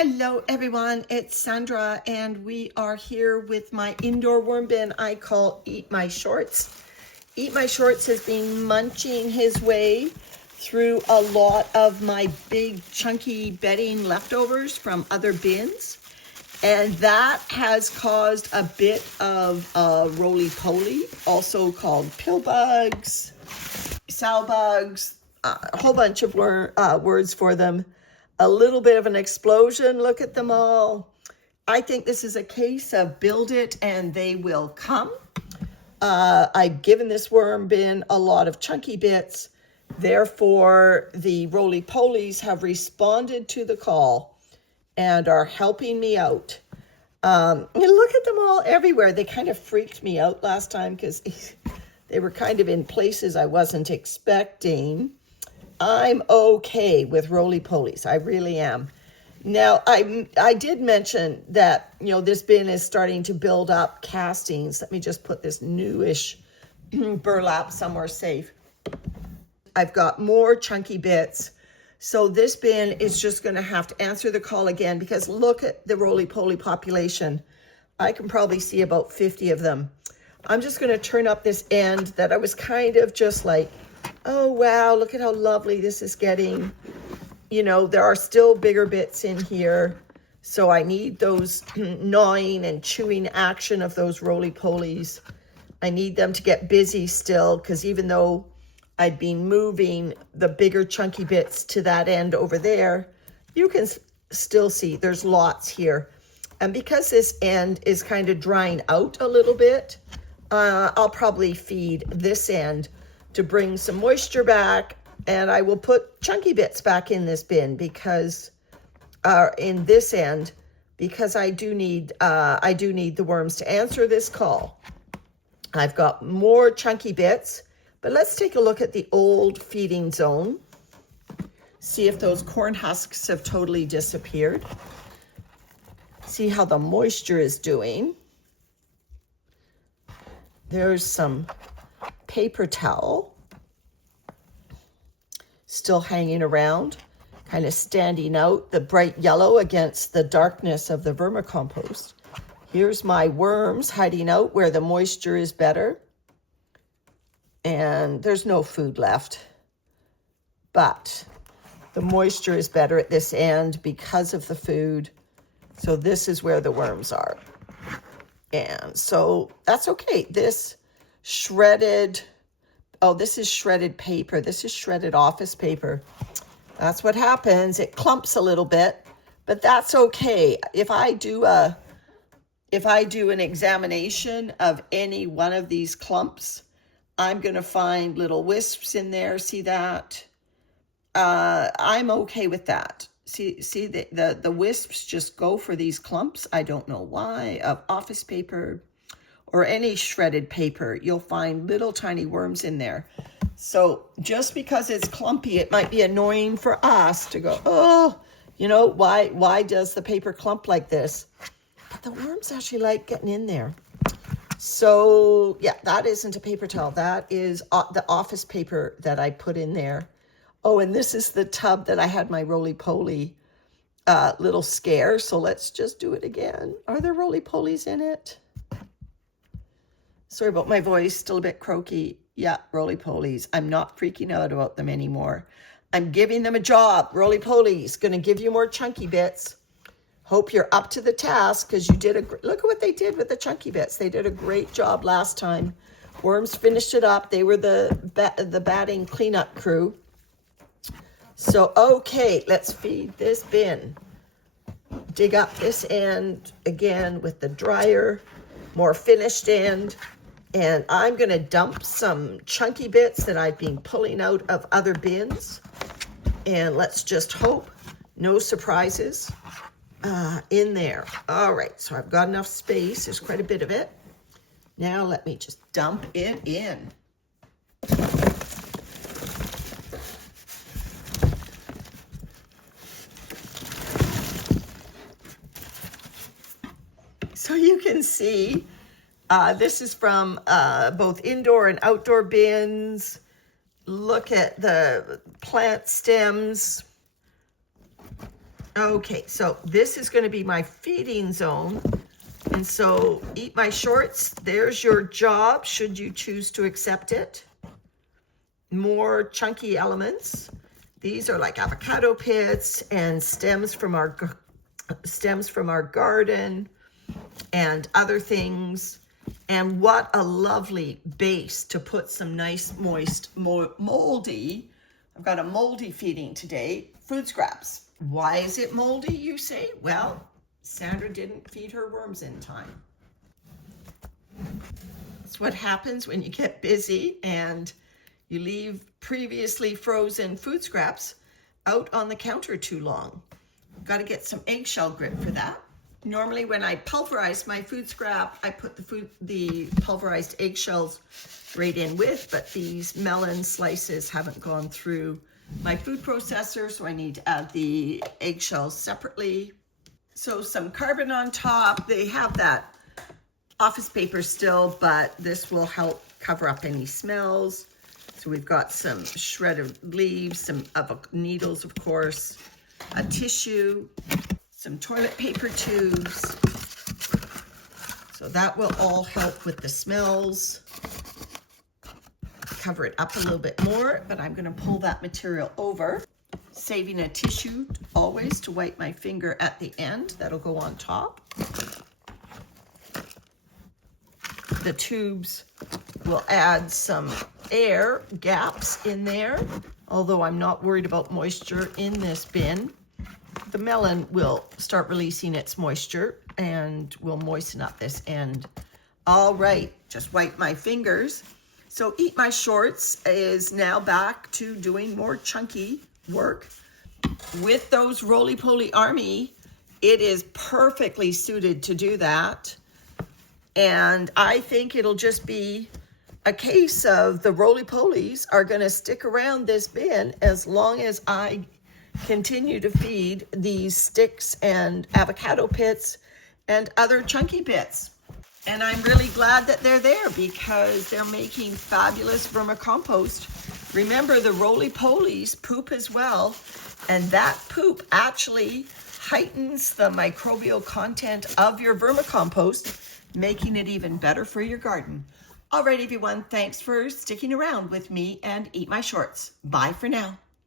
Hello everyone, it's Sandra and we are here with my indoor worm bin I call Eat My Shorts. Eat My Shorts has been munching his way through a lot of my big chunky bedding leftovers from other bins, and that has caused a bit of roly-poly, also called pill bugs, sow bugs, a whole bunch of words for them. A little bit of an explosion. Look at them all. I think this is a case of build it and they will come. I've given this worm bin a lot of chunky bits. Therefore, the roly-polies have responded to the call and are helping me out. And look at them all everywhere. They kind of freaked me out last time because they were kind of in places I wasn't expecting. I'm okay with roly-polies. I really am. Now, I did mention that, this bin is starting to build up castings. Let me just put this newish burlap somewhere safe. I've got more chunky bits. So this bin is just going to have to answer the call again because look at the roly-poly population. I can probably see about 50 of them. I'm just going to turn up this end that I was kind of just like, oh, wow, look at how lovely this is getting. There are still bigger bits in here. So I need those gnawing and chewing action of those roly-polies. I need them to get busy still because even though I'd been moving the bigger chunky bits to that end over there, you can still see there's lots here. And because this end is kind of drying out a little bit, I'll probably feed this end to bring some moisture back, and I will put chunky bits back in this bin because in this end, because I do need the worms to answer this call. I've got more chunky bits, but let's take a look at the old feeding zone. See if those corn husks have totally disappeared. See how the moisture is doing. There's some paper towel still hanging around, kind of standing out, the bright yellow against the darkness of the vermicompost. Here's my worms hiding out where the moisture is better. And there's no food left, but the moisture is better at this end because of the food. So this is where the worms are. And so that's okay. This is shredded paper. This is shredded office paper. That's what happens. It clumps a little bit, but that's okay. If I do an examination of any one of these clumps, I'm going to find little wisps in there. See that? I'm okay with that. See the wisps just go for these clumps. I don't know why. Of office paper or any shredded paper, you'll find little tiny worms in there. So just because it's clumpy, it might be annoying for us to go, oh, why does the paper clump like this? But the worms actually like getting in there. So yeah, that isn't a paper towel. That is the office paper that I put in there. Oh, and this is the tub that I had my roly-poly little scare. So let's just do it again. Are there roly-polies in it? Sorry about my voice, still a bit croaky. Yeah, roly-polies. I'm not freaking out about them anymore. I'm giving them a job. Roly-polies, going to give you more chunky bits. Hope you're up to the task because you did look at what they did with the chunky bits. They did a great job last time. Worms finished it up. They were the batting cleanup crew. So, okay, let's feed this bin. Dig up this end again with the dryer, more finished end. And I'm going to dump some chunky bits that I've been pulling out of other bins. And let's just hope no surprises in there. All right, so I've got enough space. There's quite a bit of it. Now let me just dump it in. So you can see this is from both indoor and outdoor bins. Look at the plant stems. Okay, so this is going to be my feeding zone. And so Eat My Shorts, there's your job should you choose to accept it. More chunky elements. These are like avocado pits and stems from our garden and other things. And what a lovely base to put some nice, moist, moldy. I've got a moldy feeding today, food scraps. Why is it moldy, you say? Well, Sandra didn't feed her worms in time. That's what happens when you get busy and you leave previously frozen food scraps out on the counter too long. Got to get some eggshell grit for that. Normally when I pulverize my food scrap, I put the pulverized eggshells right in with, but these melon slices haven't gone through my food processor, so I need to add the eggshells separately. So some carbon on top. They have that office paper still, but this will help cover up any smells. So we've got some shredded leaves, some needles, of course, a tissue, some toilet paper tubes. So that will all help with the smells. Cover it up a little bit more, but I'm going to pull that material over, saving a tissue always to wipe my finger at the end. That'll go on top. The tubes will add some air gaps in there, although I'm not worried about moisture in this bin. The melon will start releasing its moisture and will moisten up this end. All right, just wipe my fingers. So Eat My Shorts is now back to doing more chunky work. With those roly-poly army, it is perfectly suited to do that. And I think it'll just be a case of the roly-polies are going to stick around this bin as long as I continue to feed these sticks and avocado pits and other chunky bits. And I'm really glad that they're there because they're making fabulous vermicompost. Remember, the roly-polies poop as well, and that poop actually heightens the microbial content of your vermicompost, making it even better for your garden. All right, everyone, thanks for sticking around with me and Eat My Shorts. Bye for now.